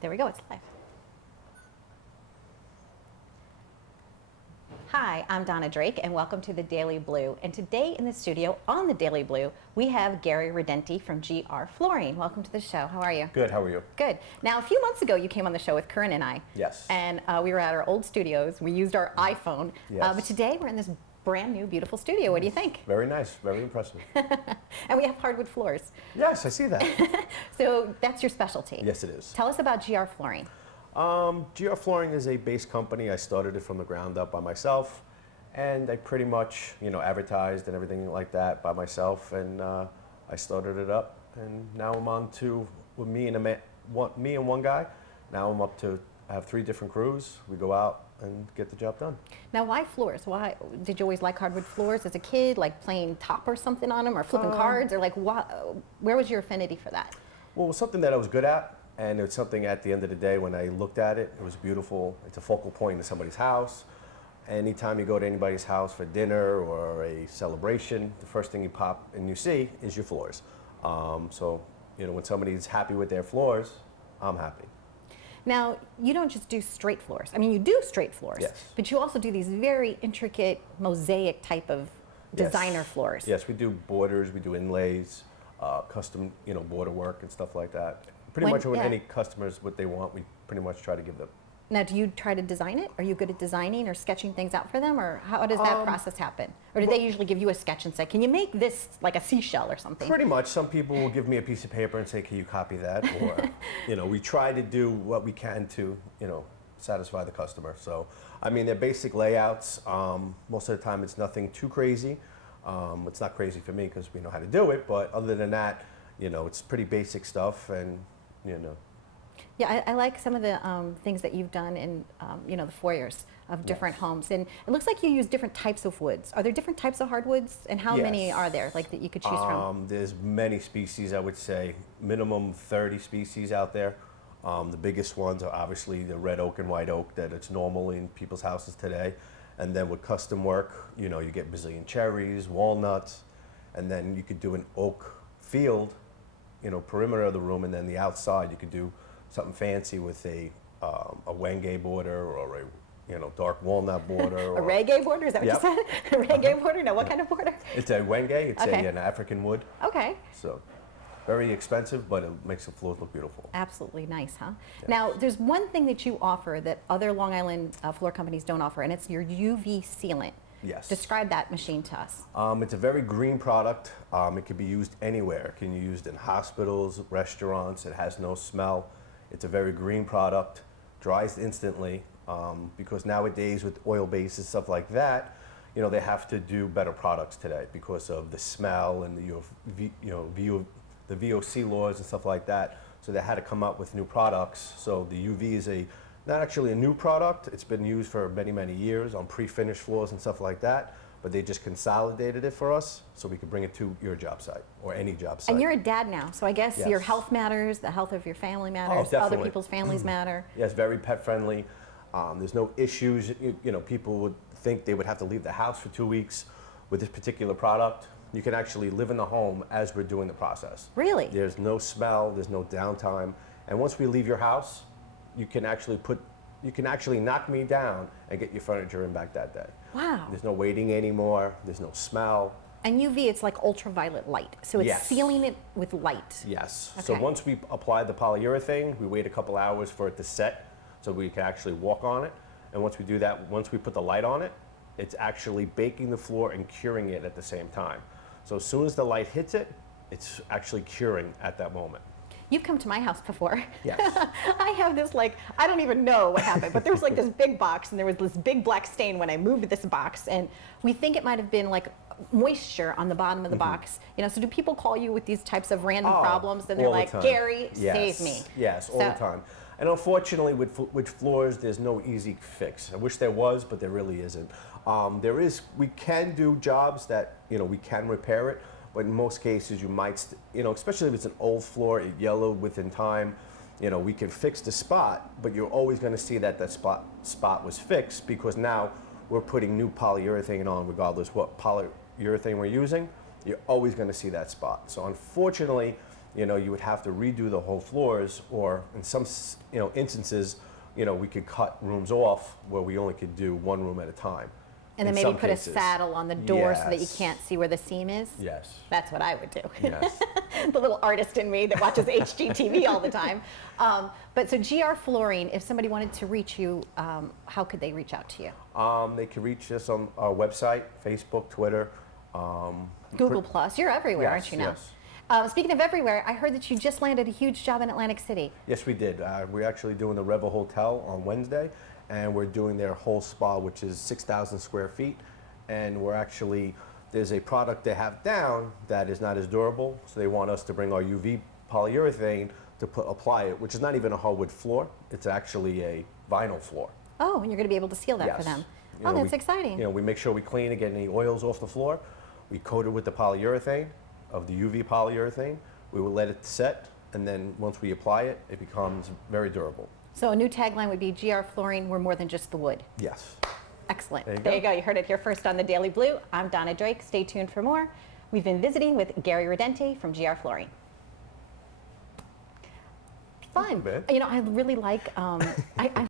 There we go, it's live. Hi, I'm Donna Drake, and welcome to the Daily Blue. And today in the studio on the Daily Blue, we have Gary Ridente from GR Flooring. Welcome to the show. How are you? Good. How are you? Good. Now, a few months ago, you came on the show with Corinne and I. Yes. And we were at our old studios. We used our iPhone. Yes. But today, we're in this brand new, beautiful studio. What do you think? Very nice. Very impressive. And we have hardwood floors. Yes, I see that. So that's your specialty. Yes, it is. Tell us about GR Flooring. GR Flooring is a base company. I started it from the ground up by myself, and I pretty much, advertised and everything like that by myself, and I started it up, and now I'm on to with me and one guy. Now I'm up to I have 3 different crews. We go out and get the job done. Now, why floors? Why did you always like hardwood floors as a kid, like playing top or something on them, or flipping cards, or like where was your affinity for that? Well, it was something that I was good at, and it's something at the end of the day when I looked at it, it was beautiful. It's a focal point in somebody's house. Anytime you go to anybody's house for dinner or a celebration, the first thing you pop and you see is your floors. So, when somebody's happy with their floors, I'm happy. Now, you don't just do straight floors. I mean, you do straight floors, Yes. but you also do these very intricate mosaic type of designer floors. Yes, we do borders, we do inlays, custom, border work and stuff like that. Pretty much what any customers, what they want, we pretty much try to give them. Now, do you try to design it? Are you good at designing or sketching things out for them? Or how does that process happen? Or do they usually give you a sketch and say, can you make this like a seashell or something? Pretty much. Some people will give me a piece of paper and say, can you copy that? Or, we try to do what we can to, satisfy the customer. So, I mean, they're basic layouts. Most of the time, it's nothing too crazy. It's not crazy for me because we know how to do it. But other than that, it's pretty basic stuff and, Yeah, I like some of the things that you've done in, the foyers of different homes. And it looks like you use different types of woods. Are there different types of hardwoods? And how many are there, like, that you could choose from? There's many species, I would say. Minimum 30 species out there. The biggest ones are obviously the red oak and white oak that it's normal in people's houses today. And then with custom work, you get Brazilian cherries, walnuts, and then you could do an oak field, perimeter of the room, and then the outside you could do something fancy with a wenge border or a dark walnut border. A reggae border? Is that what you said? A reggae border? No, what kind of border? It's a wenge. It's an African wood. Okay. So very expensive, but it makes the floors look beautiful. Absolutely nice, huh? Yes. Now, there's one thing that you offer that other Long Island floor companies don't offer, and it's your UV Sealant. Yes. Describe that machine to us. It's a very green product. It can be used anywhere. It can be used in hospitals, restaurants. It has no smell. It's a very green product, dries instantly, because nowadays with oil bases, stuff like that, they have to do better products today because of the smell and the VOC laws and stuff like that. So they had to come up with new products. So the UV is not actually a new product. It's been used for many, many years on pre-finished floors and stuff like that. But they just consolidated it for us so we could bring it to your job site or any job site. And you're a dad now, so I guess Yes. your health matters, the health of your family matters, definitely. other people's families matter. Yes, very pet friendly. There's no issues. People would think they would have to leave the house for 2 weeks with this particular product. You can actually live in the home as we're doing the process. Really? There's no smell, there's no downtime. And once we leave your house, you can actually knock me down and get your furniture in back that day. Wow. There's no waiting anymore, there's no smell. And UV, it's like ultraviolet light, so it's Yes. sealing it with light. Yes. Okay. So once we apply the polyurethane, we wait a couple hours for it to set so we can actually walk on it. And once we do that, once we put the light on it, it's actually baking the floor and curing it at the same time. So as soon as the light hits it, it's actually curing at that moment. You've come to my house before. Yes. I have this, I don't even know what happened, but there was this big box, and there was this big black stain when I moved this box, and we think it might have been moisture on the bottom of the box. So do people call you with these types of random problems, and they're all the like, time. Gary, Yes. save me? Yes, all the time. And unfortunately, with floors, there's no easy fix. I wish there was, but there really isn't. We can do jobs that, we can repair it, but in most cases you might, especially if it's an old floor, it yellowed within time, we can fix the spot, but you're always going to see that spot was fixed because now we're putting new polyurethane on regardless what polyurethane we're using. You're always going to see that spot. So unfortunately, you would have to redo the whole floors, or in some instances, we could cut rooms off where we only could do one room at a time. And then In maybe some put cases. a saddle on the door so that you Yes. can't see where the seam is? Yes. That's what I would do. Yes. The little artist in me that watches HGTV all the time. But so GR Flooring, if somebody wanted to reach you, how could they reach out to you? They can reach us on our website, Facebook, Twitter. Google Plus. You're everywhere, Yes, aren't you now? yes. Speaking of everywhere, I heard that you just landed a huge job in Atlantic City. Yes, we did. We're actually doing the Revel Hotel on Wednesday, and we're doing their whole spa, which is 6,000 square feet. And there's a product they have down that is not as durable, so they want us to bring our UV polyurethane to apply it, which is not even a hardwood floor. It's actually a vinyl floor. Oh, and you're going to be able to seal that for Yes. them. You Oh, know, that's exciting. We make sure we clean it, get any oils off the floor. We coat it with the polyurethane, of the UV polyurethane. We will let it set, and then once we apply it, it becomes very durable. So a new tagline would be GR Flooring, we're more than just the wood. Yes. Excellent. There you go. You heard it here first on the Daily Blue. I'm Donna Drake. Stay tuned for more. We've been visiting with Gary Ridente from GR Flooring. Fun. bad. I really like, I